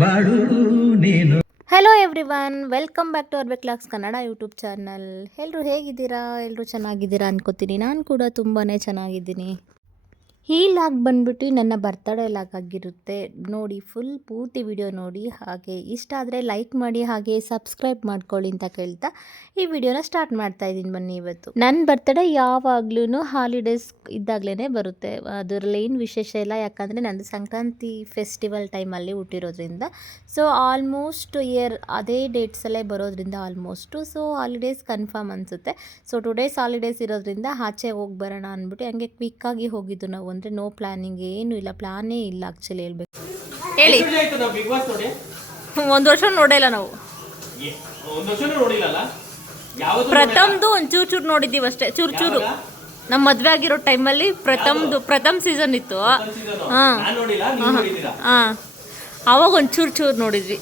ಬಾಡು ನೀನು. Hello everyone, welcome back to ಅರ್ಬೆ clocks Kannada YouTube channel. ಎಲ್ಲರೂ ಹೇಗಿದ್ದೀರಾ? ಎಲ್ಲರೂ ಚೆನ್ನಾಗಿದ್ದೀರಾ ಅನ್ಕೋತೀನಿ. ನಾನು ಕೂಡ ತುಂಬಾ ಚೆನ್ನಾಗಿದ್ದೀನಿ. ಈ ಲಾಗ್ ಬಂದ್ಬಿಟ್ಟು ನನ್ನ ಬರ್ತ್ಡೇ ಲಾಗ್ ಆಗಿರುತ್ತೆ. ನೋಡಿ, ಫುಲ್ ಪೂರ್ತಿ ವಿಡಿಯೋ ನೋಡಿ. ಹಾಗೆ ಇಷ್ಟ ಆದರೆ ಲೈಕ್ ಮಾಡಿ, ಹಾಗೆ ಸಬ್ಸ್ಕ್ರೈಬ್ ಮಾಡ್ಕೊಳ್ಳಿ ಅಂತ ಕೇಳ್ತಾ ಈ ವಿಡಿಯೋನ ಸ್ಟಾರ್ಟ್ ಮಾಡ್ತಾ ಇದ್ದೀನಿ. ಬನ್ನಿ, ಇವತ್ತು ನನ್ನ ಬರ್ತ್ಡೇ ಯಾವಾಗ್ಲೂ ಹಾಲಿಡೇಸ್ ಇದ್ದಾಗಲೇ ಬರುತ್ತೆ. ಅದರಲ್ಲಿ ಏನು ವಿಶೇಷ ಇಲ್ಲ, ಯಾಕಂದರೆ ನಂದು ಸಂಕ್ರಾಂತಿ ಫೆಸ್ಟಿವಲ್ ಟೈಮಲ್ಲಿ ಹುಟ್ಟಿರೋದ್ರಿಂದ. ಸೊ ಆಲ್ಮೋಸ್ಟ್ ಇಯರ್ ಅದೇ ಡೇಟ್ಸಲ್ಲೇ ಬರೋದ್ರಿಂದ ಸೊ ಹಾಲಿಡೇಸ್ ಕನ್ಫರ್ಮ್ ಅನಿಸುತ್ತೆ. ಸೊ 2 days ಹಾಲಿಡೇಸ್ ಇರೋದ್ರಿಂದ ಆಚೆ ಹೋಗಿ ಬರೋಣ ಅಂದ್ಬಿಟ್ಟು ಹಂಗೆ ಕ್ವಿಕ್ಕಾಗಿ ಹೋಗಿದ್ದು ನಾವು. ಅಂದರೆ ನೋ ಪ್ಲಾನಿಂಗ್, ಏನು ಇಲ್ಲ, ಪ್ಲಾನೇ ಇಲ್ಲ ಆ್ಯಕ್ಚುಲಿ ಹೇಳ್ಬೇಕು. ಹೇಳಿ, ಒಂದು ವರ್ಷ ನೋಡಿಲ್ಲ ನಾವು. ಪ್ರಥಮ್ದು ಒಂಚೂರು ನೋಡಿದ್ದೀವಿ ಅಷ್ಟೇ, ಚೂರು. ನಮ್ಮ ಮದುವೆ ಆಗಿರೋ ಟೈಮಲ್ಲಿ ಪ್ರಥಮ್ ಸೀಸನ್ ಇತ್ತು. ಹಾಂ, ಅವಾಗ ಒಂಚೂರು ನೋಡಿದ್ವಿ.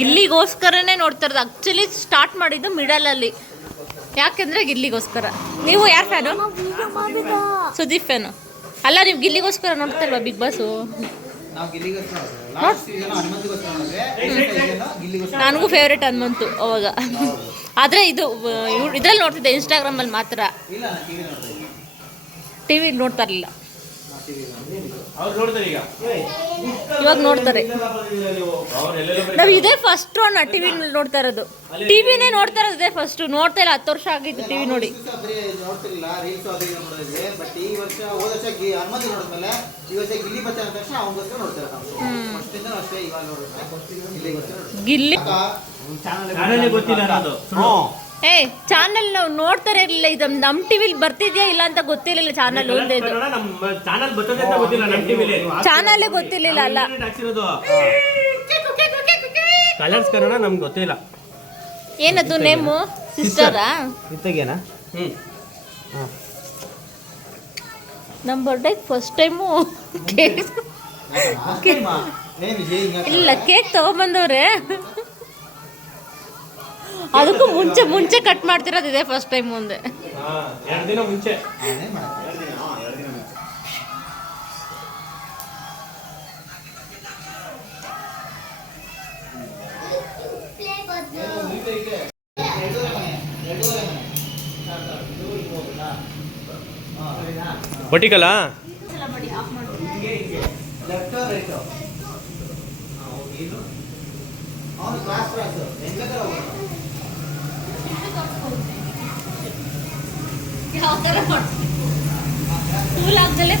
ಗಿಲ್ಲಿಗೋಸ್ಕರನೇ ನೋಡ್ತಾ ಇರೋದು. ಆ್ಯಕ್ಚುಲಿ ಸ್ಟಾರ್ಟ್ ಮಾಡಿದ್ದು ಮಿಡಲಲ್ಲಿ, ಯಾಕೆಂದರೆ ಗಿಲ್ಲಿಗೋಸ್ಕರ. ನೀವು ಯಾರು ಫ್ಯಾನು? ಸುದೀಪ್ ಫ್ಯಾನು ಅಲ್ಲ, ನೀವು ಗಿಲ್ಲಿಗೋಸ್ಕರ ನೋಡ್ತಾ ಇಲ್ವಾ ಬಿಗ್ ಬಾಸು? ನನಗೂ ಫೇವ್ರೇಟ್ ಹನುಮಂತು ಅವಾಗ. ಆದರೆ ಇದ್ರಲ್ಲಿ ನೋಡ್ತಿದ್ದೆ, ಇನ್ಸ್ಟಾಗ್ರಾಮಲ್ಲಿ ಮಾತ್ರ. ಟಿ ವಿಲಿ ನೋಡ್ತಾ ಇರಲಿಲ್ಲ. ಇವಾಗ ನೋಡ್ತಾರೆ. ನಾವು ಇದೇ ಫಸ್ಟ್ ನಾ ಟಿವಿ ನೋಡ್ತಾ ಇರೋದು. ಟಿವಿನೇ ನೋಡ್ತಾ ಇರೋದು ಇದೇ ಫಸ್ಟ್. ನೋಡ್ತಾ ಇಲ್ಲ, 10 ವರ್ಷ ಆಗಿತ್ತು ಟಿವಿ ನೋಡಿ. ಗಿಲ್ಲಿ ಚಾನಲ್ ನಾವು ನೋಡ್ತಾರೆ ಇರಲಿಲ್ಲ. ಇದು ನಮ್ಮ ಟಿವಿಲಿ ಬರ್ತಿದ್ಯಾ ಇಲ್ಲ ಅಂತ ಗೊತ್ತಿರಲಿಲ್ಲ. ಚಾನಲ್ ಚಾನಲ್ಲೇ ಗೊತ್ತಿರಲಿಲ್ಲ ಅಲ್ಲ. ಕಲರ್ಸ್ ಕನ್ನಡ ನಮ್ಗೆ ಗೊತ್ತಿಲ್ಲ. ಏನದು ನೇಮು? ಸಿಸ್ಟರಾ? ನಮ್ಮ ಬರ್ಡೇಗೆ ಫಸ್ಟ್ ಟೈಮು ಇಲ್ಲ ಕೇಕ್ ತಗೊಂಬಂದವ್ರೆ. ಅದಕ್ಕೂ ಮುಂಚೆ ಕಟ್ ಮಾಡ್ತಿರೋದು ಇದೆ ಫಸ್ಟ್ ಟೈಮ್. ಮುಂದೆ 2 ದಿನ ಮುಂಚೆ ಹೊಟ್ಟಿಕಲ್ಲ.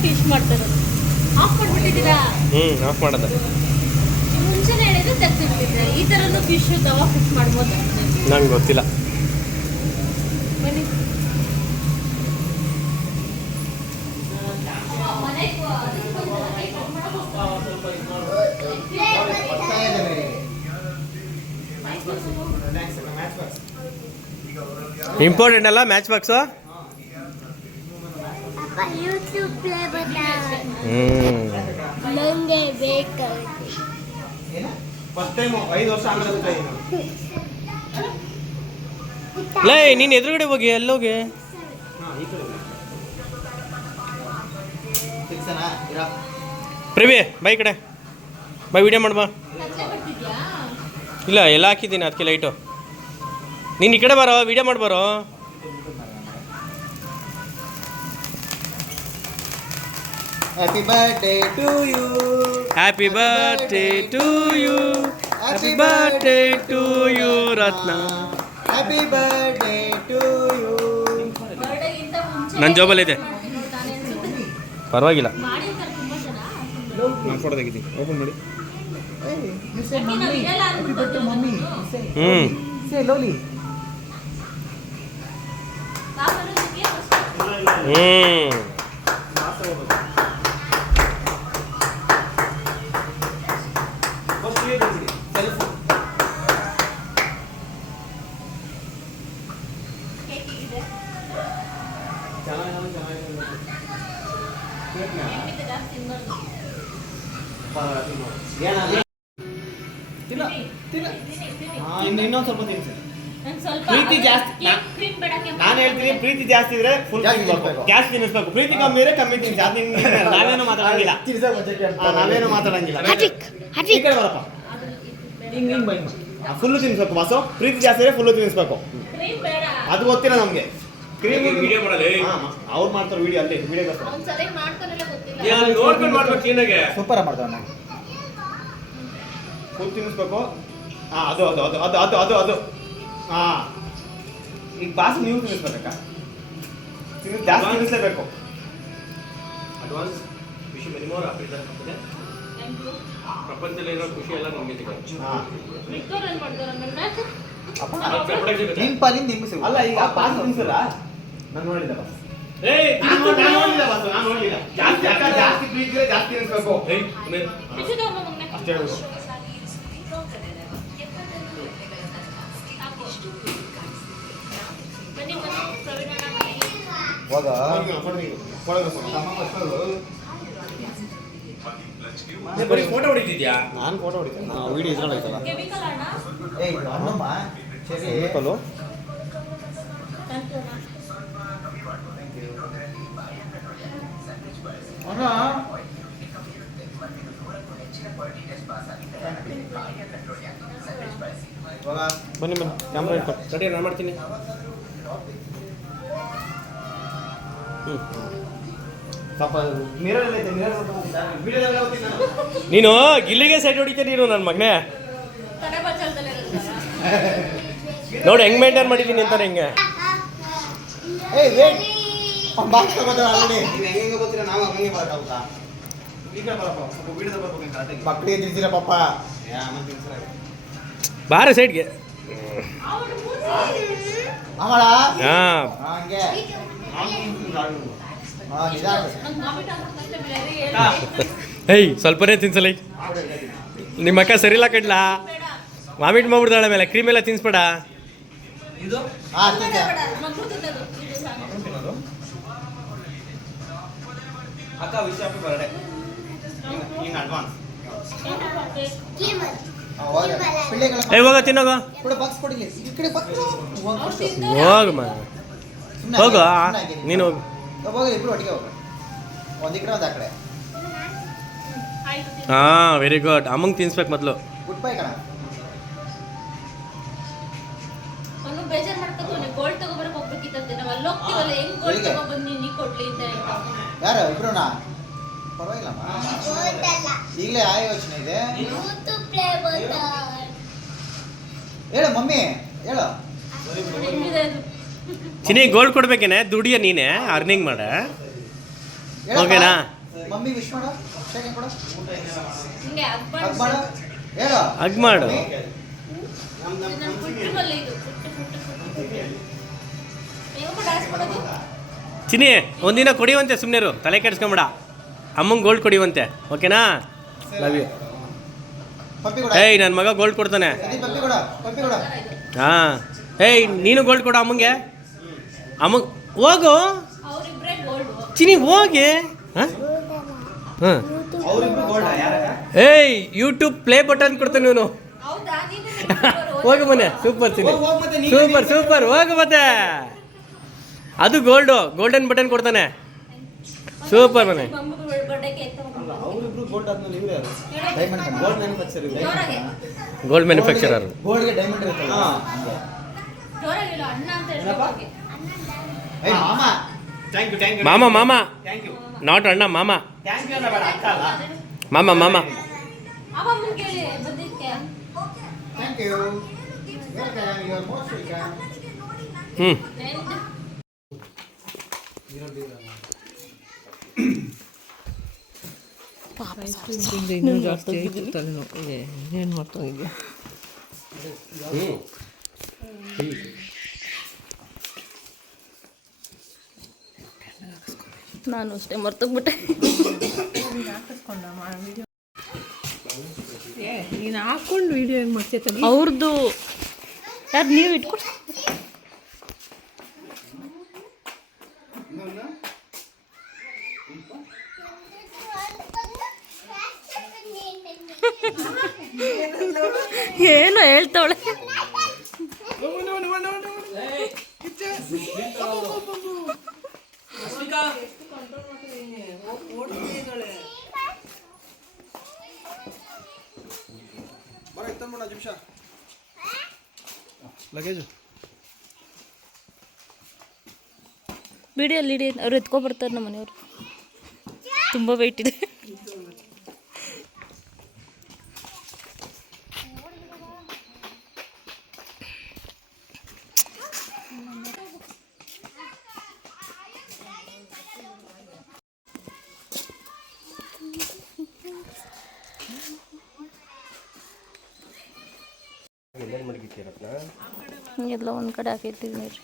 ಫಿಶ್ ಮಾಡ್ತಾರೆ. ಆಫ್ ಮಾಡ್ಬಿಟ್ಟಿದ್ದೀರಾ? ಆಫ್ ಮಾಡೋದು. ಮುಂಚೆನೇ ಹೇಳಿದ್ರೆ ತೆಗ್ದಿರ್ತಿದ್ರೆ. ಈ ಥರದ್ದು ಫಿಶ್ ತವಾ ಫಿಶ್ ಮಾಡ್ಬೋದು. ನಂಗೆ ಗೊತ್ತಿಲ್ಲ. ಬನ್ನಿ. ಇಂಪಾರ್ಟೆಂಟ್ ಅಲ್ಲ ಮ್ಯಾಚ್ ಬಾಕ್ಸು? ನಂಗೆ ಬೇಕು. ಲೇ, ನೀನು ಎದುರುಗಡೆ ಹೋಗಿ, ಎಲ್ಲೋಗಿ. ಪ್ರೇಮಿ ಬೈ ಕಡೆ ಬೈ, ವಿಡಿಯೋ ಮಾಡ್ಬಾ. ಇಲ್ಲ, ಎಲ್ಲ ಹಾಕಿದ್ದೀನಿ ಅದಕ್ಕೆ ಲೈಟು. ನೀನು ಈ ಕಡೆ ಬರೋ, video ಮಾಡ್ಬಾರೋ. Happy birthday to you. Happy birthday to you. Happy birthday to you, Ratna. Happy birthday to you. ನನ್ನ ಜೋಬಲ್ಲಿದೆ, ಪರವಾಗಿಲ್ಲ. ನಾನು ಫೋಟೋ ತೆಗಿದ್ದೀನಿ, ಓಪನ್ ಮಾಡಿ. Happy birthday mommy. Say Loli. ಇನ್ನೊಂದು ಸ್ವಲ್ಪ ತಿನ್ಸಿ. ಪ್ರೀತಿ ಜಾಸ್ತಿ ನಾನು ಹೇಳ್ತೀನಿ, ಪ್ರೀತಿ ಜಾಸ್ತಿ ಇದ್ರೆ ಫುಲ್ ತಿನ್ಬೇಕು, ಜಾಸ್ತಿ ತಿನ್ನಿಸ್ಬೇಕು. ಪ್ರೀತಿ ಕಮ್ಮಿ ಇದ್ರೆ ಕಮ್ಮಿ ತಿನ್ನಿಸಿ. ಅದು ನಾವೇನು ಮಾತಾಡಂಗಿಲ್ಲ. ನಾವೇನು ಮಾತಾಡಂಗಿಲ್ಲ. ಈ ಕಡೆ ಬರಪ್ಪ. Full ತಿನ್ನಿಸ್ಬೇಕು boss. ಪ್ರೀತಿ ಜಾಸ್ತಿ ಇದ್ರೆ ಫುಲ್ಲು ತಿನ್ನಿಸ್ಬೇಕು. ಅದು ಗೊತ್ತಿಲ್ಲ ನಮಗೆ. ಕ್ರೀಮ್ ವಿಡಿಯೋ ಮಾಡಲಿ, ಅವ್ರು ಮಾಡ್ತಾರೆ ವಿಡಿಯೋ. ಅಲ್ಲಿ ವಿಡಿಯೋ ನೋಡ್ಕೊಂಡು ಮಾಡ್ಬೇಕು ಕ್ಲೀನಾಗೆ. ಸೂಪರ್ ಮಾಡ್ತಾವ. ಫುಲ್ ತಿನ್ನಿಸ್ಬೇಕು. ಹಾಂ, ಅದು ಅದು ಅದು ಅದು ಅದು ಅದು ಅದು ಹಾಂ. ಈಗ ಬಾಸ್ ನೀವು ತಿನ್ನಿಸ್ಬೇಕ, ಜಾಸ್ತಿ ತಿನ್ನಿಸ್ಲೇಬೇಕು. Advance wish many more happy birthday. ಪ್ರಪಂಚದಲ್ಲಿರೋ ಖುಷಿ ಎಲ್ಲ ನಮಗೆ ಸಿಗುತ್ತೆ. ಅಲ್ಲ, ಈಗ ಬಾಸ್ ತಿನ್ನಿಸಲ್ಲ. ನಾನು ನೋಡಿಲ್ಲ ಬಾಸ್. ನಾನು ನೋಡಿಲ್ಲ. ಜಾಸ್ತಿ ಪ್ರೀತಿ ಇದ್ರೆ ಜಾಸ್ತಿ ತಿನ್ನಿಸ್ಬೇಕು ಅಷ್ಟೇ ಹೇಳೋದು. ಫೋಟೋ ಹೊಡಿತಿದ್ಯಾ? ನಾನು ಫೋಟೋ ಹೊಡಿತೇನೆ. ವಿಡಿಯೋ ಇದ್ರಲ್ಲಿ ಐತಲ್ಲ. ಬನ್ನಿ ಬನ್ನಿ, ಕ್ಯಾಮ್ರಾ ಇಟ್ಕೊ. ಸರಿ, ನಾನು ಮಾಡ್ತೀನಿ. ನೀನು ಗಿಲ್ಲಿಗೆ ಸೈಡ್ ಹೊಡಿತೀನಿ ನೀನು, ನನ್ನ ಮಗನೇ. ನೋಡಿ ಹೆಂಗ್ ಮೇಂಟೈನ್ ಮಾಡಿದ್ದೀನಿ ಅಂತಾನೆ. ಹೆಂಗೆ ಮಕ್ಕಳಿಗೆ ತಿನ್ಸಿರ ಪಾಪ. ಬಾರ ಸೈಡ್ಗೆ. ಏಯ್ ಸ್ವಲ್ಪನೇ ತಿನ್ಸಲ್ಲ. ನಿಮ್ಮ ಅಕ್ಕ ಸರಿಲ್ಲ ಕಡ್ಲಾ, ವಾಮಿಟ್ ಮಾಡ್ಬಿಡ್ತಾಳೆ. ಮೇಲೆ ಕ್ರೀಮ್ ಎಲ್ಲ ತಿನ್ಸ್ಬೇಡ. ಹೋಗ ತಿನ್ನೋಗ, ಹೋಗಮ್ಮ ಹೋಗ. ನೀನು ಹೋಗು. ಇಬ್ರು ಒಟ್ಟಿಗೆ ಹೋಗ. ಒಂದ್ ಈ ಕಡೆ ಒಂದ್ ಆ ಕಡೆ. ಹಾಂ, ವೆರಿ ಗುಡ್. ಅಮ್ಮಂಗೆ ತಿನ್ಸ್ಬೇಕು ಮೊದಲು. ಗುಡ್ ಬೈ ಕಣ. ಬೇಜಾರ್ ಮಾಡ್ಕೊತಾನೆ. ಗೋಲ್ಡ್ ತಗೋಬರಕ್ ಹೋಗ್ಬೇಕಿತ್ತಂತೆ. ನಾವು ಅಲ್ಲಿ ಹೋಗ್ತೀವಲ್ಲ, ಹೆಂಗ್ ಗೋಲ್ಡ್ ತಗೊಬಂದು ನೀ ಕೊಡ್ಲಿ ಅಂತ ಹೇಳ್ತಾರೆ. ಯಾರು ಇಬ್ರುನಾ? ಪರವಾಗಿಲ್ಲಮ್ಮ. ಈಗಲೇ ಆ ಯೋಚನೆ ಇದೆ. ಹೇಳು ಮಮ್ಮಿ, ಹೇಳು. ಚಿನಿ ಗೋಲ್ಡ್ ಕೊಡ್ಬೇಕೇನೆ, ದುಡಿಯ ನೀನೆ ಅರ್ನಿಂಗ್ ಮಾಡ. ಓಕೆನಾ? ಮಮ್ಮಿ ವಿಶ್ ಮಾಡು. ಸೆಕೆಂಡ್ ಕೊಡು. ಹಿಂಗೆ ಹಗ್ ಮಾಡು. ಹೇಳು. ಹಗ್ ಮಾಡು. ಚಿನಿ ಒಂದಿನ ಕೊಡಿವಂತೆ, ಸುಮ್ಮನೆ ತಲೆ ಕೆಡ್ಸ್ಕೊಂಬೇಡ. ಅಮ್ಮಂಗೆ ಗೋಲ್ಡ್ ಕೊಡಿವಂತೆ, ಓಕೆನಾ? Love you. ಪಪ್ಪಿ ಕೊಡು. ಏಯ್, ನನ್ನ ಮಗ ಗೋಲ್ಡ್ ಕೊಡ್ತಾನೆ. ಪಪ್ಪಿ ಕೊಡು, ಪಪ್ಪಿ ಕೊಡು. ಹಾಂ. ಏಯ್, ನೀನು ಗೋಲ್ಡ್ ಕೊಡು ಅಮ್ಮಂಗೆ. ಅಮ್ಮಂಗೆ ಹೋಗು ಚಿನಿ, ಹೋಗಿ. ಹಾಂ ಹಾಂ. ಏಯ್, ಯೂಟ್ಯೂಬ್ ಪ್ಲೇ ಬಟನ್ ಕೊಡ್ತಾನೆ ಇವನು. ಹೋಗು ಮನೆ. ಸೂಪರ್ ಚಿನಿ, ಸೂಪರ್ ಸೂಪರ್. ಹೋಗು ಮತ್ತೆ. ಅದು ಗೋಲ್ಡನ್ ಬಟನ್ ಕೊಡ್ತಾನೆ. ಸೂಪರ್ ಮನೆ. Gold manufacturer. ಗೋಲ್ಡ್ಗೆ ಡೈಮಂಡ್ ಇರುತ್ತಲ್ಲ. ಮಾಮ ನಾಟ್ ಅಣ್ಣ, ಮಾಮ ಮಾಮ ಮಾಮ. Thank you. ಹ್ಞೂ. ಇನ್ನೂ ಜಾಸ್ತಿ ತಲೆನೋವು. ಏನು ಮಾಡ್ತಾ ಇದೆಯಾ? ನಾನು ಅಷ್ಟೇ ಮರ್ತೋಗ್ಬಿಟ್ಟೆ. ನೀನು ಹಾಕೊಂಡು ವಿಡಿಯೋ ಹೆಂಗೆ ಮಾಡ್ತೈತೆ? ಅವ್ರದ್ದು ಯಾರು ನೀವು ಇಟ್ಕೊಂಡು ಏನೋ ಹೇಳ್ತಾವಳೆ. ಬರ ಇತ್ತ ನೋಡ ನಿಮಿಷ ಲಗೇಜು ಬಿಡಿ ಅಲ್ಲಿ ಇಡಿ, ಅವ್ರು ಎತ್ಕೊಬರ್ತಾರೆ ನಮ್ಮ ಮನೆಯವರು. ತುಂಬ ವೆಯ್ಟ್ ಇದೆ. ಎಲ್ಲ ಒಂದು ಕಡೆ ಹಾಕಿರ್ತೀವಿ ನೋಡ್ರಿ.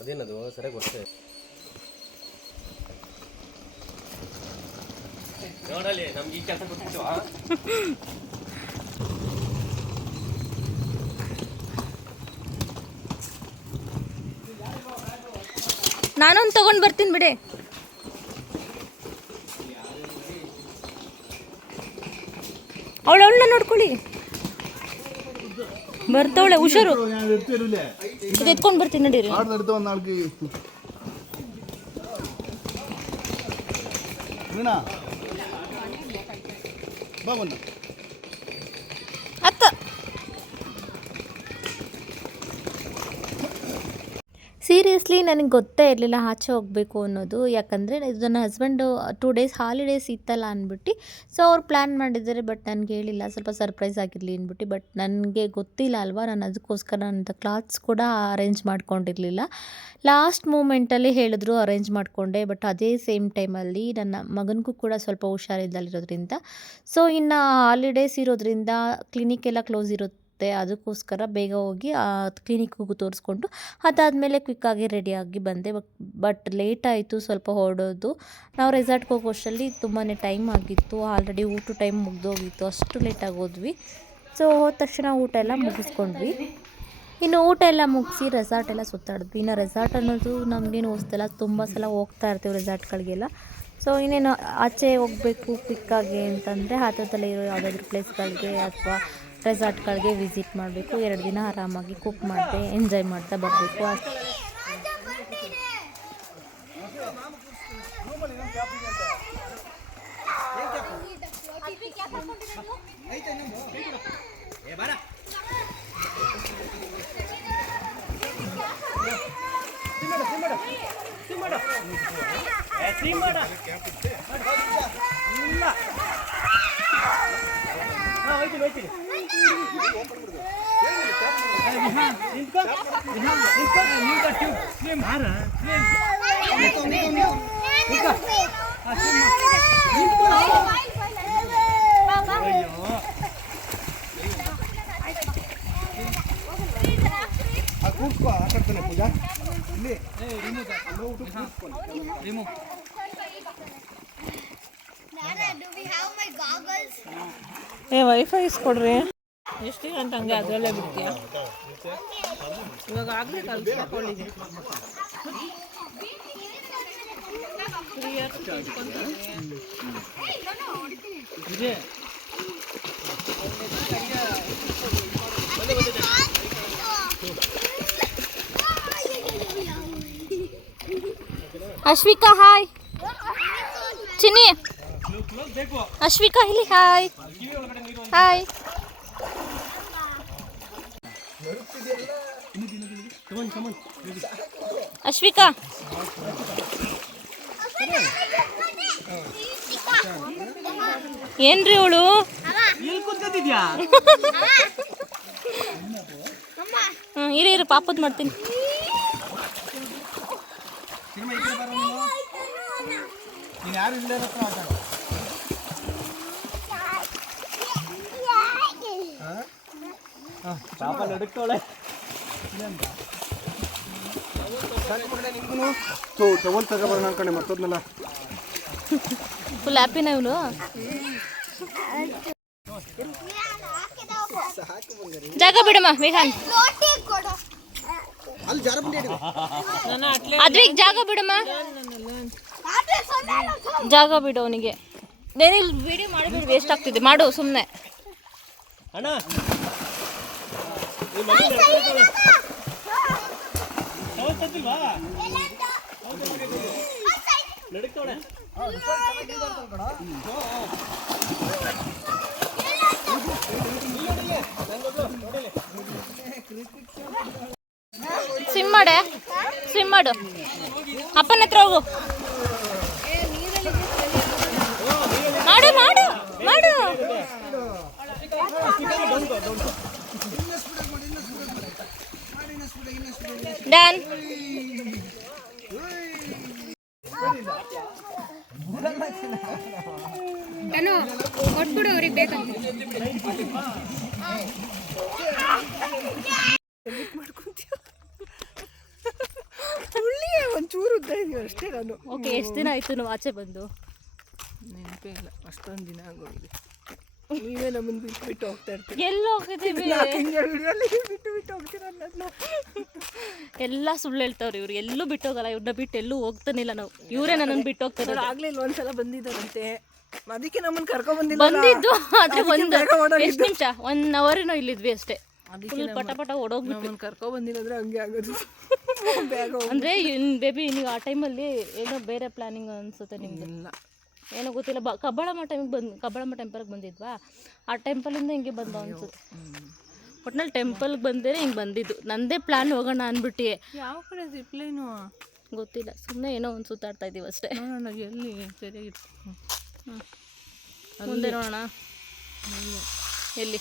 ಅದೇನದು ಸರಿಯಾಗಿ ಗೊತ್ತೇ ನೋಡಲಿ ನಮ್ಗೆ ಈ ಕೆಲಸ ಕೊಟ್ಬಿಟ್ಟು ನಾನೊಂದು ತಗೊಂಡು ಬರ್ತೀನಿ ಬಿಡೆ. ಅವಳನ್ನ ನೋಡ್ಕೊಳ್ಳಿ, ಬರ್ತಾವಳೆ, ಹುಷಾರು. ಇದು ಎತ್ಕೊಂಡು ಬರ್ತೀನಿ ನಡೀರಿ. ಅತ್ತ ಸೀರಿಯಸ್ಲಿ ನನಗೆ ಗೊತ್ತೇ ಇರಲಿಲ್ಲ ಆಚೆ ಹೋಗಬೇಕು ಅನ್ನೋದು. ಯಾಕಂದರೆ ಇದು ನನ್ನ ಹಸ್ಬೆಂಡು 2 ಡೇಸ್ ಹಾಲಿಡೇಸ್ ಇತ್ತಲ್ಲ ಅಂದ್ಬಿಟ್ಟು, ಸೊ ಅವ್ರು ಪ್ಲ್ಯಾನ್ ಮಾಡಿದ್ದಾರೆ. ಬಟ್ ನನಗೆ ಹೇಳಿಲ್ಲ, ಸ್ವಲ್ಪ ಸರ್ಪ್ರೈಸ್ ಆಗಿರಲಿ ಅಂದ್ಬಿಟ್ಟು. ಬಟ್ ನನಗೆ ಗೊತ್ತಿಲ್ಲ ಅಲ್ವಾ, ನಾನು ಅದಕ್ಕೋಸ್ಕರ ನನ್ನ ಕ್ಲಾತ್ಸ್ ಕೂಡ ಅರೇಂಜ್ ಮಾಡ್ಕೊಂಡಿರಲಿಲ್ಲ. ಲಾಸ್ಟ್ ಮೂಮೆಂಟಲ್ಲಿ ಹೇಳಿದ್ರು ಅರೇಂಜ್ ಮಾಡಿಕೊಂಡೆ. ಬಟ್ ಅದೇ ಸೇಮ್ ಟೈಮಲ್ಲಿ ನನ್ನ ಮಗನಿಗೂ ಕೂಡ ಸ್ವಲ್ಪ ಹುಷಾರಿದ್ದಲ್ಲಿರೋದ್ರಿಂದ, ಸೊ ಇನ್ನು ಹಾಲಿಡೇಸ್ ಇರೋದ್ರಿಂದ ಕ್ಲಿನಿಕ್ ಎಲ್ಲ ಕ್ಲೋಸ್ ಇರುತ್ತೆ. ಅದಕ್ಕೋಸ್ಕರ ಬೇಗ ಹೋಗಿ ಕ್ಲಿನಿಕ್ಗೂ ತೋರಿಸ್ಕೊಂಡು ಅದಾದಮೇಲೆ ಕ್ವಿಕ್ಕಾಗಿ ರೆಡಿಯಾಗಿ ಬಂದೆ. ಬಟ್ ಲೇಟ್ ಆಯಿತು ಸ್ವಲ್ಪ ಹೊರಡೋದು. ನಾವು ರೆಸಾರ್ಟ್ಗೆ ಹೋಗೋಷ್ಟರಲ್ಲಿ ತುಂಬಾ ಟೈಮ್ ಆಗಿತ್ತು. ಆಲ್ರೆಡಿ ಊಟ ಟೈಮ್ ಮುಗಿದೋಗಿತ್ತು, ಅಷ್ಟು ಲೇಟಾಗಿ ಹೋದ್ವಿ. ಸೊ ಹೋದ ತಕ್ಷಣ ಊಟ ಎಲ್ಲ ಮುಗಿಸ್ಕೊಂಡ್ವಿ. ಇನ್ನು ಊಟ ಎಲ್ಲ ಮುಗಿಸಿ ರೆಸಾರ್ಟ್ ಎಲ್ಲ ಸುತ್ತಾಡಿದ್ವಿ. ಇನ್ನು ರೆಸಾರ್ಟ್ ಅನ್ನೋದು ನಮಗೇನು ಹೊಸ್ತಿಲ್ಲ, ತುಂಬ ಸಲ ಹೋಗ್ತಾ ಇರ್ತೀವಿ ರೆಸಾರ್ಟ್ಗಳಿಗೆಲ್ಲ. ಸೊ ಇನ್ನೇನು ಆಚೆ ಹೋಗಬೇಕು ಕ್ವಿಕ್ಕಾಗಿ ಅಂತಂದರೆ ಹತ್ತಿರದಲ್ಲೇ ಇರೋ ಯಾವುದಾದ್ರೂ ಪ್ಲೇಸ್ಗಳಿಗೆ ಅಥವಾ ರೆಸಾರ್ಟ್ಗಳಿಗೆ ವಿಸಿಟ್ ಮಾಡಬೇಕು. 2 ದಿನ ಆರಾಮಾಗಿ ಕುಕ್ ಮಾಡಿದೆ ಎಂಜಾಯ್ ಮಾಡ್ತಾ ಬರಬೇಕು. ವೈಫೈ ಇಸ್ಕೊಡ್ರಿ. ಎಷ್ಟು ಗಂಟೆ ಹಂಗೆ ಅದರಲ್ಲೇ ಬಿಡ್ತೀಯ? ಇವಾಗ ಆಗಲೇ ಕಲ್ತ್ಕೊಳ್ಳಿದೆ. 3 ಇಯರ್ಸ್ ಇದೆ. ಅಶ್ವಿಕಾ ಹಾಯ್. ಚಿನ್ನಿ ಅಶ್ವಿಕಾ ಇಲ್ಲಿ ಹಾಯ್ ಹಾಯ್. ಅಶ್ವಿಕಾ ಏನ್ರಿ ಅವಳು ಇರು ಪಾಪದ್ ಮಾಡ್ತೀನಿ. ಫುಲ್ ಹ್ಯಾಪಿನ ಇವನು. ಸಾಕು ಬಂಗಾರಿ. ಜಾಗ ಬಿಡಮ್ಮ ವಿಹಾನ್. ಅಲ್ಲಿ ಜಾರ ಬಂಡಿ ನನ್ನ ಅಟ್ಲೆ ಅದ್ವಿಗ್ ಜಾಗ ಬಿಡಮ್ಮ. ಜಾಗ ಬಿಡು ಅವನಿಗೆ. ಏನಿಲ್ಲ ವಿಡಿಯೋ ಮಾಡಿಬಿಡು, ವೇಸ್ಟ್ ಆಗ್ತಿದೆ. ಮಾಡು ಸುಮ್ಮನೆ. ಅಣ್ಣ ಸ್ವಿಮ್ ಮಾಡೆ, ಸ್ವಿಮ್ ಮಾಡು. ಅಪ್ಪನ ಹತ್ರ ಹೋಗು. ಮಾಡು ಮಾಡು ಮಾಡು. ಡನ್. ಕೊಟ್ಬಿಡು ಅವ್ರಿಗೆ ಬೇಕಂತ. ಒಂಚೂರು ಉದ್ದ ಇದೆಯೋ ಅಷ್ಟೇ ನಾನು. ಓಕೆ, ಎಷ್ಟು ದಿನ ಆಯ್ತು ನಾವು ಆಚೆ ಬಂದು? ನೆನಪೇ ಇಲ್ಲ, ಅಷ್ಟೊಂದು ದಿನ ಆಗೋಗಿದೆ. ನೀವೇ ನಮ್ಮನ್ನು ಬಿಟ್ಟು ಹೋಗ್ತಾ ಇರ್ತೀವಿ. ಎಲ್ಲಿ ಹೋಗಿದ್ದೀವಿ? ಬಿಟ್ಟು ಹೋಗ್ತೀರ ಅನ್ನೋದನ್ನ ಎಲ್ಲ ಸುಳ್ಳು ಹೇಳ್ತಾವ್ರಿ ಇವ್ರು. ಎಲ್ಲೂ ಬಿಟ್ಟು ಹೋಗಲ್ಲ, ಇವ್ರನ್ನ ಬಿಟ್ಟು ಎಲ್ಲೂ ಹೋಗ್ತಾನಿಲ್ಲ ನಾವು. ಇವರೇ ನನ್ನನ್ನು ಬಿಟ್ಟು ಹೋಗ್ತಾರೆ. ಆಗ್ಲೇ ಒಂದ್ಸಲ ಬಂದಿದ್ದಾರಂತೆ, ಅದಕ್ಕೆ ನಮ್ಮನ್ನು ಕರ್ಕೊಂಡ್ ಬಂದಿಲ್ಲ. ಬಂದಿದ್ದು ಆದ್ರೆ ಎಷ್ಟು ನಿಮಿಷ, 1 hour ಇಲ್ಲಿದ್ವಿ ಅಷ್ಟೇ. ಫುಲ್ ಪಟ ಪಟ ಓಡೋಗ್ಬಿಟ್ಟು ನಮ್ಮನ್ನು ಕರ್ಕೊಂಡ್ ಬಂದಿಲ್ಲಂದ್ರೆ ಹಂಗೆ ಆಗೋದು. ಬೇಗ ಅಂದ್ರೆ ಬೇಬಿ ನೀವು ಆ ಟೈಮಲ್ಲಿ ಏನೋ ಬೇರೆ ಪ್ಲಾನಿಂಗ್ ಅನ್ಸುತ್ತೆ ನಿಮ್ಗೆ. ಇಲ್ಲ, ಏನೋ ಗೊತ್ತಿಲ್ಲ. ಕಬ್ಬಾಳಮ್ಮ ಟೆಂಪಲ್ಗೆ ಬಂದಿದ್ವಾ, ಆ ಟೆಂಪಲಿಂದ ಹಿಂಗೆ ಬಂದ ಅನ್ಸುತ್ತೆ. ಒಟ್ನಲ್ಲಿ ಟೆಂಪಲ್ಗೆ ಬಂದಿದ್ರೆ ಹಿಂಗೆ ಬಂದಿದ್ದು. ನಂದೇ ಪ್ಲಾನ್ ಹೋಗೋಣ ಅಂದ್ಬಿಟ್ಟು. ಯಾವ ಕಡೆ ಜಿಪ್ಲೈನು ಗೊತ್ತಿಲ್ಲ, ಸುಮ್ಮನೆ ಏನೋ ಒಂದು ಸುತ್ತಾಡ್ತಾ ಇದ್ದೀವಿ ಅಷ್ಟೇ. ನೋಡೋಣ ಎಲ್ಲಿ ಸರಿಯಾಗಿತ್ತು. ಮುಂದೆ ನೋಡೋಣ. ಎಲ್ಲಿ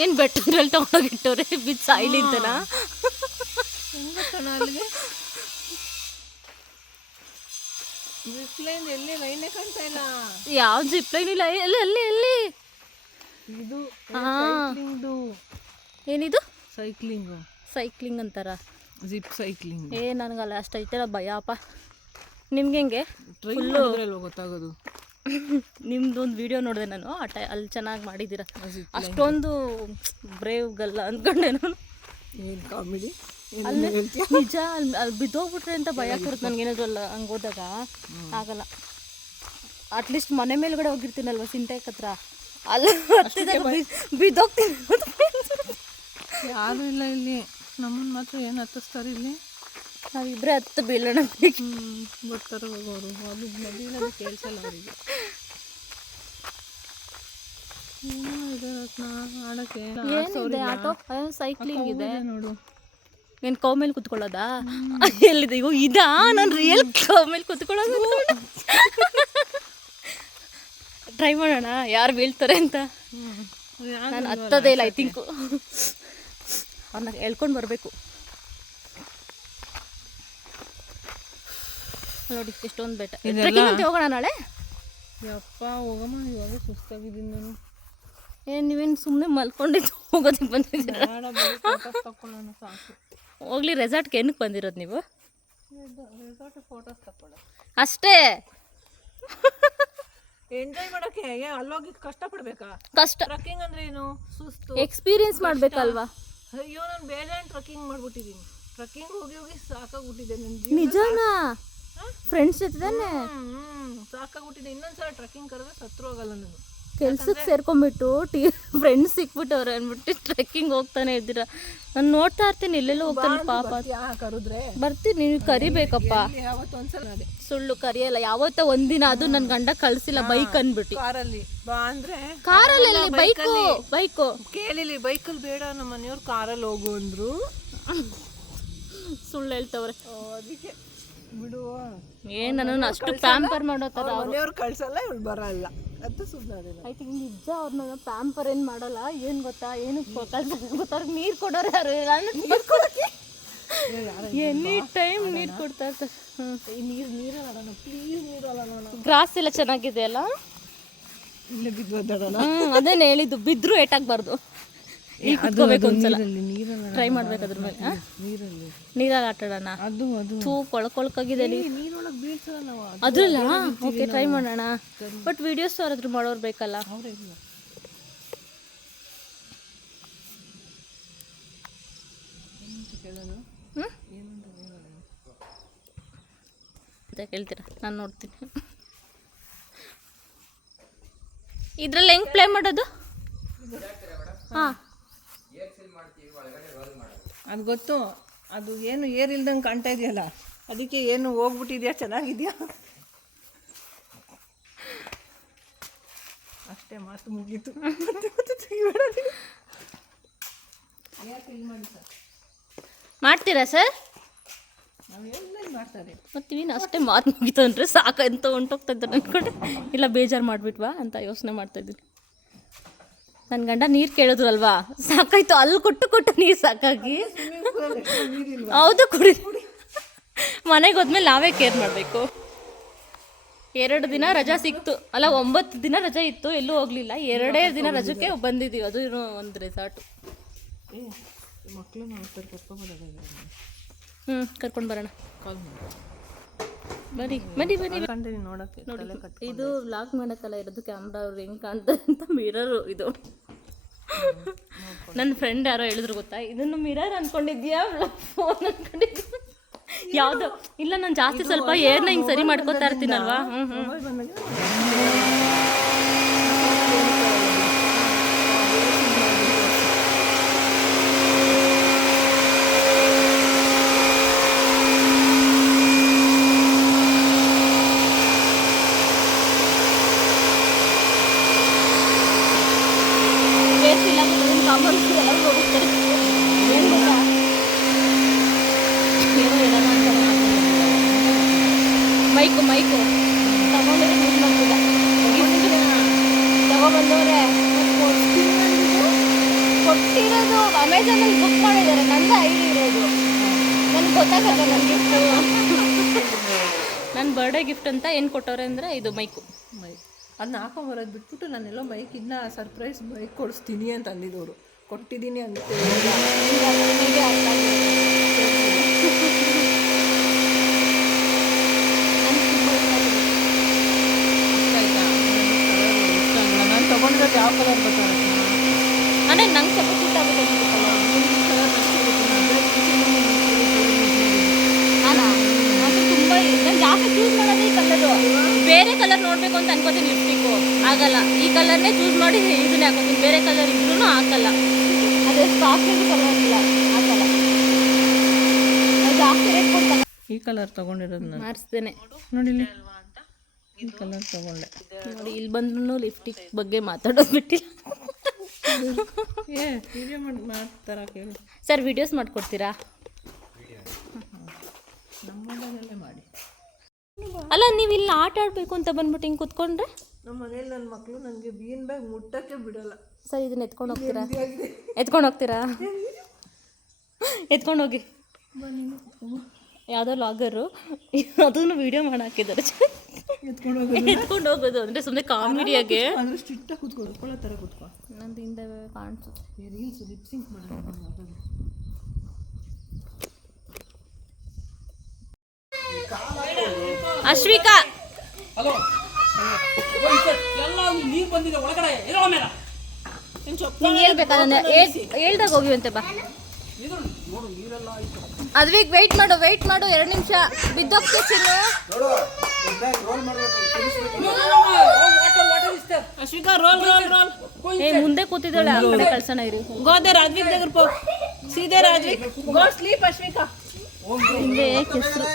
ಏನು ಬೆಟ್ಟದ್ರಲ್ಲಿ ತಗೊಂಡೋಗಿಟ್ಟವ್ರೆ ಬಿದ್ದು ಸಾಯಿಲಿ ಅಂತನಾ? ಹೆಂಗತ್ತಣ ಅಲ್ಲಿಗೆ ಜಿಪ್ಲೈನ್ ಎಲ್ಲಿ ಲೈನೇ ಕಾಣ್ತಾ ಇಲ್ಲ. ಯಾವ ಜಿಪ್ಲೈನ್ ಇಲ್ಲ. ಎಲ್ಲಿ ಅಲ್ಲಿ ಎಲ್ಲಿ ಇದು ಹಾಂ, ಏನಿದು? ಸೈಕ್ಲಿಂಗು. ಸೈಕ್ಲಿಂಗ್ ಅಂತಾರ? Zip cycling. ನನಗಲ್ಲ ಅಷ್ಟು ಐತೆಲ್ಲ ಭಯಪ್ಪ. ನಿಮ್ಗೆ ಹೆಂಗೆ? ಫುಲ್ಲು ಗೊತ್ತಾಗೋದು. ನಿಮ್ದೊಂದು ವಿಡಿಯೋ ನೋಡಿದೆ ನಾನು, ಅಲ್ಲಿ ಚೆನ್ನಾಗಿ ಮಾಡಿದ್ದೀರ. ಅಷ್ಟೊಂದು ಬ್ರೇವ್ ಗಲ್ಲ ಅಂದ್ಕೊಂಡೆ ನಾನು. ಏನು ಕಾಮಿಡಿ ಅಲ್ಲಿ ನಿಜ. ಅಲ್ಲಿ ಬಿದ್ದೋಗ್ಬಿಟ್ರೆ ಅಂತ ಭಯ ಆಗ್ತಿರುತ್ತೆ ನನಗೇನಾದ್ರು. ಅಲ್ಲ ಹಂಗೆ ಹೋದಾಗ ಆಗಲ್ಲ. ಅಟ್ಲೀಸ್ಟ್ ಮನೆ ಮೇಲ್ಗಡೆ ಹೋಗಿರ್ತೀನಲ್ವ ಸಿಂಟೆಕ್ ಹತ್ರ, ಅಲ್ಲಿ ಬಿದ್ದೋಗ್ತೀನಿ. ಯಾರು ಇಲ್ಲ ಇಲ್ಲಿ, ನಮ್ಮನ್ನು ಮಾತ್ರ ಏನು ಹತ್ತಿಸ್ತಾರೆ ಇಲ್ಲಿ. ನಾವಿಬ್ಬರೇ ಹತ್ತು ಬೀಳೋಣ. ಬರ್ತಾರೆ ಹೋಗೋರು, ಅದು ನದಿಯಲ್ಲಿ ಕೇಳಿಸಲ್ಲ ಅವರಿಗೆ. ಏನೋ ಇದೆ ರತ್ನ ಆಡೋಕ್ಕೆ. ಏನಿದೆ ಆಟೋ? ಸೈಕ್ಲಿಂಗ್ ಇದೆ ನೋಡು. ಏನು ಕೌ ಮೇಲೆ ಕುತ್ಕೊಳ್ಳೋದಾ? ಎಲ್ಲಿದೆ ಇವು? ಇದಾ? ನಾನು ರಿಯಲ್ ಕೌ ಮೇಲೆ ಕುತ್ಕೊಳ್ಳೋದು. ಟ್ರೈ ಮಾಡೋಣ ಯಾರು ಬೀಳ್ತಾರೆ ಅಂತ. ನಾನು ಹತ್ತೋದೇ ಇಲ್ಲ. ಐ ಥಿಂಕು ಅವ್ರನ್ನ ಹೇಳ್ಕೊಂಡು ಬರಬೇಕು. ನೋಡಿ ಎಷ್ಟೊಂದು ಬೆಟ್ಟ. ಟ್ರೆಕ್ಕಿಂಗ್ ಅಂತ ಹೋಗೋಣ ನಾಳೆ. ಯಪ್ಪ ಹೋಗಮ್ಮ, ಇವಾಗ ಸುಸ್ತಾಗಿದ್ದೀನಿ ನಾನು. ಏನು ನೀವೇನು ಸುಮ್ಮನೆ ಮಲ್ಕೊಂಡಿದ್ದು ಹೋಗೋದಕ್ಕೆ ಬಂದಿದ್ದೀರಾ? ತಗೊಳ್ಳೋಣ ಸಾಕು. ಹೋಗ್ಲಿ, ರೆಸಾರ್ಟ್ಗೆ ಏನಕ್ಕೆ ಬಂದಿರೋದು ನೀವು? ರೆಸಾರ್ಟ್ ಫೋಟೋಸ್ ತಗೊಳ್ಳೋ ಅಷ್ಟೇ. ಎಂಜಾಯ್ ಮಾಡೋಕ್ಕೆ ಅಲ್ಲೋಗಿ ಕಷ್ಟಪಡ್ಬೇಕಾ? ಕಷ್ಟ. ಟ್ರಕ್ಕಿಂಗ್ ಅಂದ್ರೆ ಏನು? ಸುಸ್ತು, ಎಕ್ಸ್ಪೀರಿಯನ್ಸ್ ಮಾಡಬೇಕಲ್ವಾ? ಅಯ್ಯೋ ನಾನು ಬೇಜಾನ್ ಟ್ರಕ್ಕಿಂಗ್ ಮಾಡ್ಬಿಟ್ಟಿದ್ದೀನಿ. ಟ್ರಕ್ಕಿಂಗ್ ಹೋಗಿ ಹೋಗಿ ಸಾಕಾಗ್ಬಿಟ್ಟಿದೆ ನನ್ನ ಜೀವನ. ನಿಜನಾ? ಫ್ರೆಂಡ್ಸ್ ಜೊತೆ ತಾನೆ? ಸಾಕಾಗ್ಬಿಟ್ಟಿದೆ. ಇನ್ನೊಂದ್ಸಲ ಟ್ರಕ್ಕಿಂಗ್ ಕರೆದ್ರೆ ಸತ್ರು ಹೋಗಲ್ಲ ನಾನು. ಕೆಲ್ಸಕ್ಕೆ ಸೇರ್ಕೊಂಡ್ಬಿಟ್ಟು ಫ್ರೆಂಡ್ಸ್ ಸಿಕ್ಬಿಟ್ಟವ್ರೆ ಅಂದ್ಬಿಟ್ಟು ಟ್ರೆಕ್ಕಿಂಗ್ ಹೋಗ್ತಾನೆ ಇದ್ದೀರಾ. ನಾನು ನೋಡ್ತಾ ಇರ್ತೀನಿ ಎಲ್ಲೆಲ್ಲೋ ಹೋಗ್ತಾನೆ ಪಾಪ. ಕರೆದ್ರೆ ಬರ್ತೀನಿ, ನೀವು ಕರಿಬೇಕಪ್ಪ. ಯಾವತ್ತೊಂದ್ಸಲ ಅದೇ ಸುಳ್ಳು ಕರಿಯಲ್ಲ. ಯಾವತ್ತ ಒಂದಿನ ಅದು ನನ್ನ ಗಂಡ ಕಳ್ಸಿಲ್ಲ ಬೈಕ್ ಅಂದ್ಬಿಟ್ಟು. ಕಾರಲ್ಲಿ ಬಾ ಅಂದ್ರೆ ಕಾರಲ್ಲಿ ಬೈಕು ಕೇಳಿಲಿ. ಬೈಕಲ್ಲಿ ಬೇಡ, ನಮ್ಮ ಮನೆಯವ್ರು ಕಾರಲ್ಲಿ ಹೋಗು ಅಂದ್ರು. ಸುಳ್ಳು ಹೇಳ್ತವ್ರೆ. ಅದಕ್ಕೆ ಬಿಡುವ. ಏನ್ ನನ್ನ ಅಷ್ಟು ಪ್ಯಾಂಪರ್ ಮಾಡೋ ತರ ಮನೆಯವ್ರು ಕಳ್ಸಲ್ಲ, ಇವ್ಳು ಬರಲ್ಲ ಅಂತ ಸುಮ್ಮನೆ. ಐ ಥಿಂಕ್ ನಿಜ ಅವ್ರನ್ನ ಪ್ಯಾಂಪರ್ ಏನು ಮಾಡಲ್ಲ. ಏನು ಗೊತ್ತಾ, ಏನು ಗೊತ್ತಾ, ನೀರು ಕೊಡೋರು ಯಾರು ಎನಿ ಟೈಮ್ ನೀರು ಕೊಡ್ತಾ ಇರ್ತಾರೆ. ನೀರಲ್ಲ ಪ್ಲೀಸ್, ನೀರಲ್ಲ ನೋಡ. ಗ್ರಾಸ್ ಎಲ್ಲ ಚೆನ್ನಾಗಿದೆ ಅಲ್ಲ? ಇಲ್ಲೇ ಬಿದ್ದು ಒದ್ದಾಡೋಣ. ಅದೇನು ಹೇಳಿದ್ದು, ಬಿದ್ದರೂ ಏಟಾಗಬಾರ್ದು. ಈಗ ಕುತ್ಕೋಬೇಕು ಒಂದ್ಸಲ. ನೀರಲ್ಲ ಟ್ರೈ ಮಾಡ್ಬೇಕು ಅದ್ರ ಮೇಲೆ. ನೀರಲ್ಲಿ ನೀರಲ್ಲಿ ಆಟಾಡೋಣ. ಅದು ಅದು ಥೂ ಕೊಳಕೊಳಕಾಗಿದೆ. ನೀರೊಳಗೆ ಬೀಳ್ಸಲ್ಲ ನಾವು. ಅದ್ರಲ್ಲ ಓಕೆ ಟ್ರೈ ಮಾಡೋಣ. ಬಟ್ ವಿಡಿಯೋಸ್ ಯಾರಾದ್ರೂ ಮಾಡೋರು ಬೇಕಲ್ಲ. ಅಂತ ಕೇಳ್ತೀರಾ, ನಾನು ನೋಡ್ತೀನಿ. ಇದ್ರಲ್ಲಿ ಹೆಂಗೆ ಪ್ಲೇ ಮಾಡೋದು? ಹಾಂ, ಅದು ಗೊತ್ತು. ಅದು ಏನು ಏರ್ ಇಲ್ದಂಗೆ ಕಾಣ್ತಾ ಇದೆಯಲ್ಲ, ಅದಕ್ಕೆ ಏನು ಹೋಗ್ಬಿಟ್ಟಿದ್ಯಾ, ಚೆನ್ನಾಗಿದ್ಯಾ ಅಷ್ಟೇ, ಮಾತು ಮುಗೀತು. ಮಾಡ್ತೀರಾ ಸರ್? ನಾವು ಎಲ್ಲ ಮಾಡ್ತಾರೆ. ಮತ್ತು ನೀನು ಅಷ್ಟೇ ಮಾತು ಮುಗಿತು ಅಂದರೆ ಸಾಕಂತ ಹೊಂಟೋಗ್ತಾ ಇದ್ದಾರೆ ಅಂದ್ಕೊಂಡೆ. ಇಲ್ಲ ಬೇಜಾರು ಮಾಡಿಬಿಟ್ವಾ ಅಂತ ಯೋಚನೆ ಮಾಡ್ತಾಯಿದ್ದೀನಿ. ನನ್ನ ಗಂಡ ನೀರು ಕೇಳಿದ್ರು ಅಲ್ವಾ, ಸಾಕಾಯ್ತು, ಅಲ್ಲಿ ಕೊಟ್ಟು ನೀರು ಸಾಕಾಗಿ. ಹೌದು, ಕುಡಿ. ಮನೆಗೆ ಹೋದ್ಮೇಲೆ ನಾವೇ ಕೇರ್ ಮಾಡಬೇಕು. 2 ದಿನ ರಜಾ ಸಿಕ್ತು, ಅಲ್ಲ 9 ದಿನ ರಜಾ ಇತ್ತು, ಎಲ್ಲೂ ಹೋಗಲಿಲ್ಲ. 2 ದಿನ ರಜಕ್ಕೆ ಬಂದಿದ್ದೀವಿ, ಅದು ಇರೋ ಒಂದು ರೆಸಾರ್ಟು. ಮಕ್ಕಳು ನಾವು ಕರ್ಕೊಂಡ್ಬರೋದಾಗಿದೆ. ಕರ್ಕೊಂಡು ಬರೋಣ. ಕಾಲ್ ಮಾಡಿ ಬನ್ನಿ ಕಂಡು ನೋಡೋಕ್ಕೆ ನೋಡಿ. ಇದು ವ್ಲಾಗ್ ಮಾಡೋಕ್ಕಲ್ಲ ಇರೋದು, ಕ್ಯಾಮ್ರಾ ಅವ್ರು ಹೆಂಗೆ ಕಾಣ್ತಾರೆ ಅಂತ ಮಿರರು ಇದು. ನನ್ನ ಫ್ರೆಂಡ್ ಯಾರೋ ಹೇಳಿದ್ರು ಗೊತ್ತಾ, ಇದನ್ನು ಮಿರರ್ ಅಂದ್ಕೊಂಡಿದ್ಯಾ ಫೋನ್ ಅಂದ್ಕೊಂಡಿದ್ಯಾ? ಯಾವುದು ಇಲ್ಲ, ನಾನು ಜಾಸ್ತಿ ಸ್ವಲ್ಪ ಏರ್ನ ಹಿಂಗೆ ಸರಿ ಮಾಡ್ಕೋತಾ ಇರ್ತೀನಲ್ವಾ. ಮೈಕು ತಗೊಂಡ್ರೆ ಯೂಸ್ ಮಾಡ್ತಿದ್ದ, ತಗೊಬಂದವ್ರೆ ಕೊಟ್ಟಿರೋದು ಅಮೆಝಾನಲ್ಲಿ ಬುಕ್ ಮಾಡಿದ್ದಾರೆ. ನಂದು ಐಡಿ ಇರೋದು, ನನಗೆ ಗೊತ್ತಾಗಲ್ಲ. ನನ್ನ ಗಿಫ್ಟು, ನನ್ನ ಬರ್ಡೇ ಗಿಫ್ಟ್ ಅಂತ ಏನು ಕೊಟ್ಟವ್ರೆ ಅಂದರೆ ಇದು ಮೈಕು. ಅದನ್ನ ಹಾಕೊಂಬರೋದು ಬಿಟ್ಬಿಟ್ಟು ನಾನೆಲ್ಲೋ ಮೈಕಿನ್ನ ಸರ್ಪ್ರೈಸ್ ಮೈಕ್ ಕೊಡಿಸ್ತೀನಿ ಅಂತ ಅಂದಿದ್ದವರು, ಕೊಟ್ಟಿದ್ದೀನಿ ಅಂತ. ನಾನು ತೊಗೊಂಡಿರೋದು ಯಾವ ಕಲರ್ ಬರ್ತಾರೆ ಅಂದರೆ ನಂಗೆ ಸ್ವಲ್ಪ ಸೂಟ್ ಆಗುತ್ತೆ ಅಲ್ಲ. ಅದು ತುಂಬ ನಾನು ಜಾಸ್ತಿ ಚೂಸ್ ಮಾಡೋದೇ ಈ ಕಲರು. ಬೇರೆ ಕಲರ್ ನೋಡಬೇಕು ಅಂತ ಅನ್ಕೋತೀನಿ, ಲಿಪ್ಸ್ಟಿಕ್ಕು ಆಗಲ್ಲ. ಈ ಕಲರ್ನೇ ಚೂಸ್ ಮಾಡಿ ಇದನ್ನೇ ಹಾಕೋತೀನಿ. ಬೇರೆ ಕಲರ್ ಇದ್ರೂ ಹಾಕಲ್ಲ, ಅದೇ ಸ್ಟಾಕ್ನಲ್ಲಿ ಕಲರ್ ಇಲ್ಲ, ಹಾಕಲ್ಲ. ಜಾಸ್ತಿ ರೇಟ್ ಕೊಡ್ತಾರೆ. ಈ ಕಲರ್ ತೊಗೊಂಡಿರೋದು ನಾನು ಮಾರಿಸ್ತೇನೆ ನೋಡಿಲಿ, ಈ ಕಲರ್ ತೊಗೊಂಡೆ ನೋಡಿ. ಇಲ್ಲಿ ಬಂದ್ರೂ ಲಿಪ್ಸ್ಟಿಕ್ ಬಗ್ಗೆ ಮಾತಾಡೋದು ಬಿಟ್ಟಿಲ್ಲ. ವಿಡಿಯೋ ಮಾಡ್ತಾರ ಕೇಳಿ ಸರ್, ವಿಡಿಯೋಸ್ ಮಾಡಿಕೊಡ್ತೀರಾ? ನಮ್ಮ ಮೊಬೈಲಲ್ಲೇ ಮಾಡಿ. ಅಲ್ಲ, ನೀವು ಇಲ್ಲಿ ಆಟ ಆಡಬೇಕು ಅಂತ ಬಂದ್ಬಿಟ್ಟು ಹಿಂಗೆ ಕೂತ್ಕೊಂಡ್ರೆ ನಮ್ಮ ಮನೇಲಿ ನನ್ನ ಮಕ್ಕಳು ನನಗೆ ಬೀನ್ ಬ್ಯಾಗ್ ಮುಟ್ಟಕ್ಕೆ ಬಿಡಲ್ಲ. ಸರ್, ಇದನ್ನ ಎತ್ಕೊಂಡು ಹೋಗ್ತೀರಾ? ಎತ್ಕೊಂಡು ಹೋಗಿ. ಯಾವುದೋ ಲಾಗರು ಅದನ್ನು ವಿಡಿಯೋ ಮಾಡಿ ಹಾಕಿದ್ದಾರೆ. ಎತ್ಕೊಂಡು ಹೋಗೋದು ಅಂದರೆ ಸುಮ್ಮನೆ ಕಾಮಿಡಿಯಾಗೆ. ಅಂದರೆ ಸ್ಟ್ರಿಕ್ಟಾಗಿ ಕೂತ್ಕೊಳ್ಳೋ ಥರ ಕೂತ್ಕೊ. ನಂದು ಹಿಂದೆ ಕಾಣಿಸುತ್ತೆ. ರೀಲ್ಸ್ ಲಿಪ್ಸಿಂಕ್ ಮಾಡೋದು. ಅಶ್ವಿಕಾ, ಹಲೋ, ಎಲ್ಲ ನೀರು ಬಂದಿದೆ ಒಳಗಡೆ. ನೀನು ಹೇಳ್ಬೇಕಾದ್ರೆ ಹೇಳ್ದಾಗ ಹೋಗಿವಂತೆ ಬಾ. ಅದ್ವಿಕ್ ವೆಯ್ಟ್ ಮಾಡು 2 ನಿಮಿಷ. ಬಿದ್ದೋಗ್ತಿನ್ನು. ಅಶ್ವಿಕಾ, ರೋಲ್. ಮುಂದೆ ಕೂತಿದ್ದಾಳೆ, ಆ ಕಡೆ ಕಳ್ಸೋಣ ಇರಿ. ಗೋದೆ ರಾಜ್ವಿಕ್ దగ్గర ಪೋ, ಸೀದೆ ರಾಜ್ವಿಕ್. ಗೋ ಸ್ಲೀಪ್ ಅಶ್ವಿಕಾ. ಹಿಂದೆ ಕೆಸರು.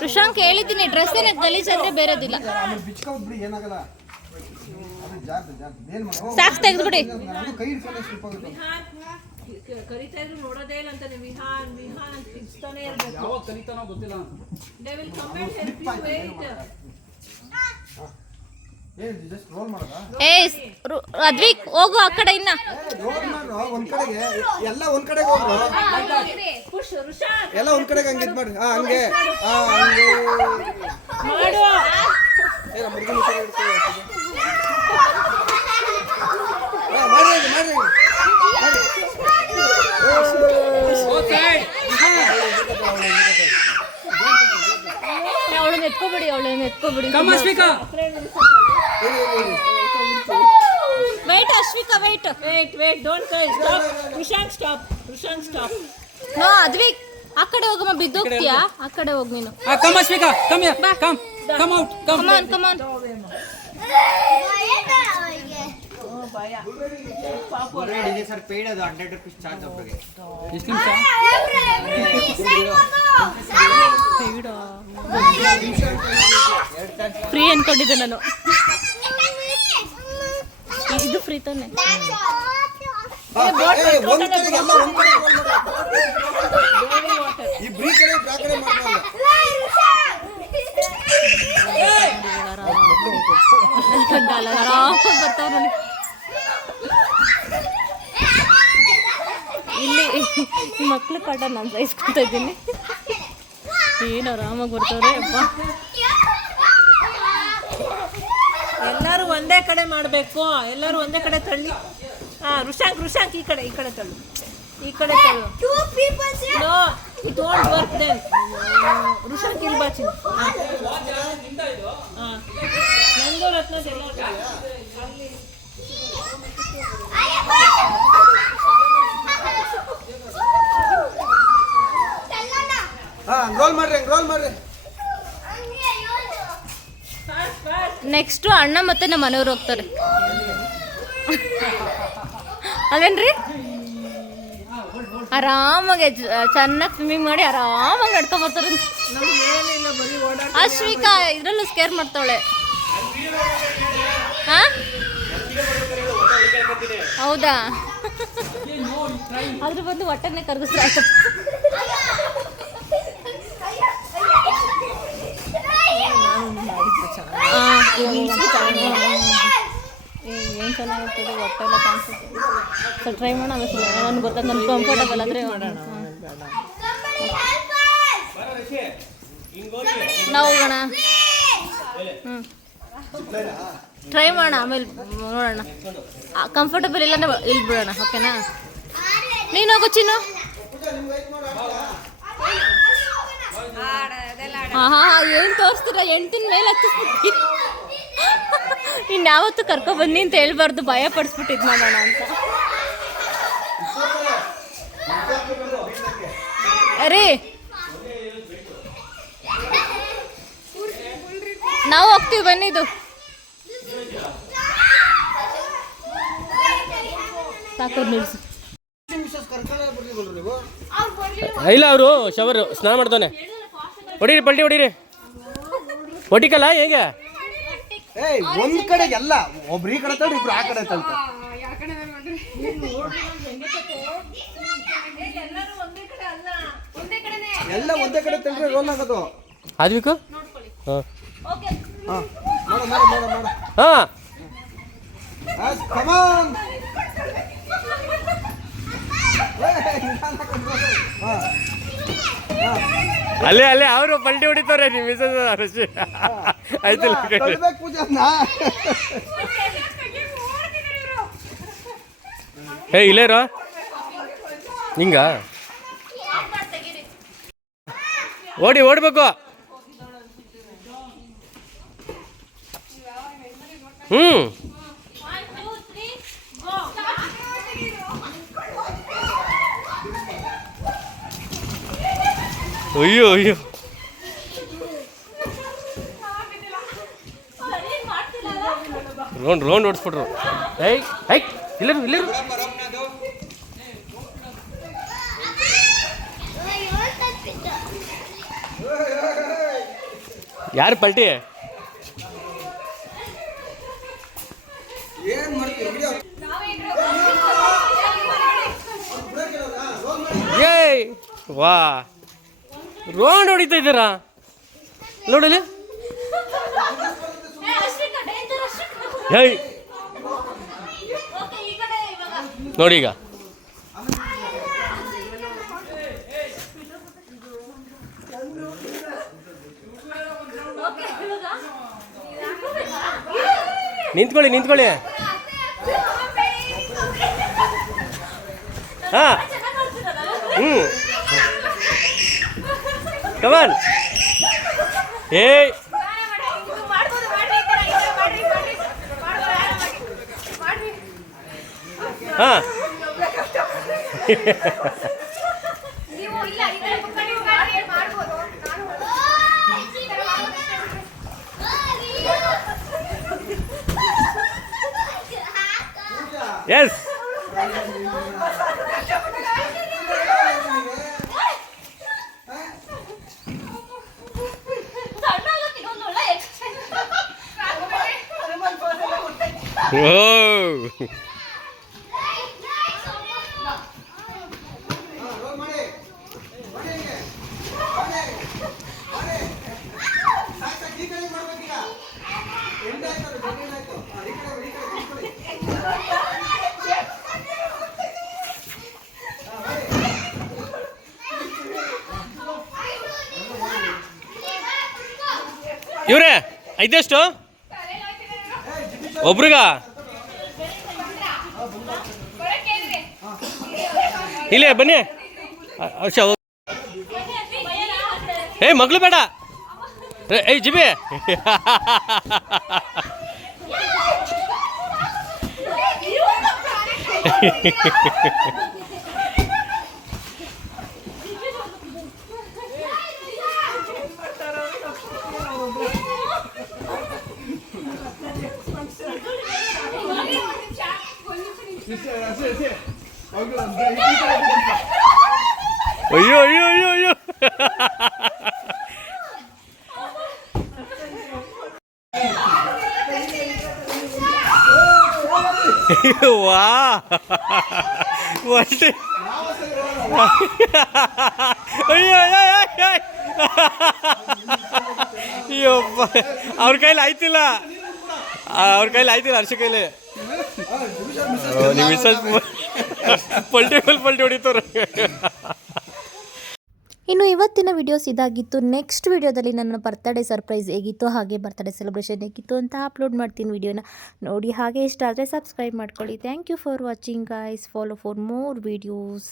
ಪ್ರಶಾಂಕ್ ಹೇಳಿದ್ದೀನಿ, ಡ್ರೆಸ್ ಏನಕ್ಕೆ ಗಲೀಜಾದ್ರೆ ಬೇರೆದಿಲ್ಲ. ಸಾಕ್ಸ್ ತೆಗೆದ್ಬಿಡಿ. ಕರಿತಾ ಇದ್ರು ನೋಡೋದೇ ಇಲ್ಲ ಅಂತಾನೆ. ವಿಹಾನ್ ಅಂತ ಇರ್ತಾನೆ ಇರ್ಬೇಕು. ಯಾವಾಗ ಕರೀತಾನೋ ಗೊತ್ತಿಲ್ಲ. They will come and help you. Wait. Advik ಹೋಗು ಆ ಕಡೆ. ಇನ್ನ ಒಂದ್ ಕಡೆಗೆ ಎಲ್ಲ ಒಂದ್ ಕಡೆಗೆ ಹೋಗ್ರು, ಎಲ್ಲ ಒಂದ್ ಕಡೆಗೆ ಹಂಗೆ ಇದ್ ಮಾಡಿ. ಹಂಗೆ ಹಂಗೆ ಮಾಡು. ಅವಳನ್ನ ಎತ್ಕೋಬಿಡಿ. ಕಮ್ಮ Ashwika. Wait Ashwika wait. Wait don't ಕೈ stop. Rushank stop. No Advik ಆ ಕಡೆ ಹೋಗಮ್ಮ, ಬಿದ್ದೋಗ್ತೀಯಾ? ಆ ಕಡೆ ಹೋಗಿ ನೀನು. Come Ashwika, come here, come out, come come on. ಭಯ ಪಾಪು ಸರ್ ಪೇಯ್ಡ್ ಅದು 100 rupees ಚಾರ್ಜ್ ಒಬ್ಬರಿಗೆ. ಎಷ್ಟು ನಿಮಿಷ? ಫ್ರೀ ಅನ್ಕೊಂಡಿದ್ದೆ ನಾನು. ಇದು ಫ್ರೀ ತಾನೆ. ಆರಾಮಾಗಿ ಬರ್ತಾವ ನನಗೆ. ಇಲ್ಲಿ ಮಕ್ಳು ಕಾಟ ನಾನು ಸಹಿಸ್ಕೊತಾ ಇದ್ದೀನಿ. ಏನು ಆರಾಮಾಗಿ ಬರ್ತಾವ್ರೆ ಅಪ್ಪ. ಎಲ್ಲರೂ ಒಂದೇ ಕಡೆ ಮಾಡಬೇಕು. ಎಲ್ಲರೂ ಒಂದೇ ಕಡೆ ತಳ್ಳಿ. ರುಷಾಂಕ್ ಈ ಕಡೆ ತಳ್ಳು. No it won't work then. Rushank ಇಲ್ಲಿ ಬಾಚಿ. ನಂದು ರತ್ನ ರೋಲ್ ಮಾಡ್ರಿ. ನೆಕ್ಸ್ಟು ಅಣ್ಣ ಮತ್ತೆ ನಮ್ಮ ಮನೆಯವ್ರು ಹೋಗ್ತಾರೆ ಅದೇನ್ರಿ. ಆರಾಮಾಗಿ ಚೆನ್ನಾಗಿ ಸ್ವಿಮ್ಮಿಂಗ್ ಮಾಡಿ ಆರಾಮಾಗಿ ನಡ್ಕೊಂಡ್ ಬರ್ತಾರೆ. ಅಶ್ವಿಕಾ ಇದ್ರಲ್ಲೂ ಸ್ಕೇರ್ ಮಾಡ್ತಾವಳೆ. ಹೌದಾ? ಅದ್ರ ಬಂದು ಹೊಟ್ಟೆನೆ ಕರ್ಗಿಸ್ರೆ ಆಯ್ತು. ಏನು ಚೆನ್ನಾಗಿರ್ತದೆ, ಹೊಟ್ಟೆಲ್ಲ ಕಾಣಿಸುತ್ತೆ. ಸ್ವಲ್ಪ ಟ್ರೈ ಮಾಡೋಣ. ನನಗೆ ಗೊತ್ತಾಗ ನನಗೆ ಕಂಫರ್ಟಬಲ್ ಆದರೆ ನಾವು ಹೋಗೋಣ. ಟ್ರೈ ಮಾಡೋಣ, ಆಮೇಲೆ ನೋಡೋಣ. ಕಂಫರ್ಟಬಲ್ ಇಲ್ಲ ಅಂದರೆ ಇಲ್ಲಿ ಬಿಡೋಣ. ಓಕೆನಾ? ನೀನು ಹೋಗು ಚಿನ್ನು. ಏನು ತೋರಿಸ್ತೀರ? 8 ಮೇಲೆ ಹತ್ತಿಸ್ಬಿಟ್ಟು ಇನ್ಯಾವತ್ತು ಕರ್ಕೊಬನ್ನಿ ಅಂತ ಹೇಳ್ಬಾರ್ದು, ಭಯ ಪಡಿಸ್ಬಿಟ್ಟಿದ್ ಮಾಡೋಣ ಅಂತ. ಅರೇ ನಾವು ಹೋಗ್ತೀವಿ ಬನ್ನಿದು. ಸಾಕು ನಿಲ್ಸು. ಇಲ್ಲ ಅವರು ಶವರ್ ಸ್ನಾನ ಮಾಡ್ತಾನೆ. ಹೊಡೀರಿ ಪಲ್ಟಿ ಹೊಡೀರಿ. ಹೊಡಿಕಲ್ಲ ಹೇಗೆ? ಒಂದ್ ಕಡೆ ಎಲ್ಲ ಒಬ್ರು ಈ ಕಡೆ ತಳ್ಳಿ, ಇಬ್ರು ಆ ಕಡೆ ತಳ್ತಾರೆ. ಎಲ್ಲ ಒಂದೇ ಕಡೆ ತಳ್ಳಿ ರೋಲ್ ಆಗೋದು. ಆದ್ವಿಕು ಅಲ್ಲೇ ಅವರು ಪಲ್ಟಿ ಹೊಡಿತಾರೆ. ನೀವು ಮಿಸಸ್ ಆಯ್ತಿಲ್ಲ ಇಲ್ಲೇರೋ ಹಿಂಗ ಓಡ್ಬೇಕು. ಅಯ್ಯೋ ರೌಂಡ್ ಓಡಿಸ್ಬಿಟ್ರು. ಇಲ್ಲರು ಯಾರು ಪಲ್ಟಿ? ಏಯ್ ವಾ ರೌಂಡ್ ಹೊಡಿತಾ ಇದ್ದೀರಾ ನೋಡಲಿ. ನೋಡಿ ಈಗ ನಿಂತ್ಕೊಳ್ಳಿ. ಹಾಂ ಕಮಾನ್. ಏಯ್ ಹಾಂ ಎಸ್ ಓ ಇವ್ರೆ ಇದೆಷ್ಟು ಒಬ್ರಿಗ ಇಲ್ಲೇ ಬನ್ನಿ ಹರ್ಷ ಏಯ್ ಮಗಳು ಬೇಡ ಏಯ್ ಜಿಬಿ ಅಯ್ಯೋ ಅಯ್ಯೋ ಅಯ್ಯೋ ಅಯ್ಯೋ ವಾ ಒಳ್ಳೆ ಅಯ್ಯೋ ಅಯ್ಯಪ್ಪ ಅವ್ರ ಕೈಲಿ ಆಯ್ತಿಲ್ಲ ಹರ್ಷ ಕೈಲಿ ನೀವು ಪಲ್ಟಿ ಹೊಡಿತಾರೆ. ಇನ್ನು ಇವತ್ತಿನ ವಿಡಿಯೋಸ್ ಇದಾಗಿತ್ತು. ನೆಕ್ಸ್ಟ್ ವಿಡಿಯೋದಲ್ಲಿ ನನ್ನ ಬರ್ತ್ಡೇ ಸರ್ಪ್ರೈಸ್ ಹೇಗಿತ್ತು ಹಾಗೆ ಬರ್ತ್ಡೇ ಸೆಲೆಬ್ರೇಷನ್ ಹೇಗಿತ್ತು ಅಂತ ಅಪ್ಲೋಡ್ ಮಾಡ್ತೀನಿ ವಿಡಿಯೋನ ನೋಡಿ. ಹಾಗೆ ಇಷ್ಟ ಆದರೆ ಸಬ್ಸ್ಕ್ರೈಬ್ ಮಾಡ್ಕೊಳ್ಳಿ. Thank you for watching guys. Follow for more videos.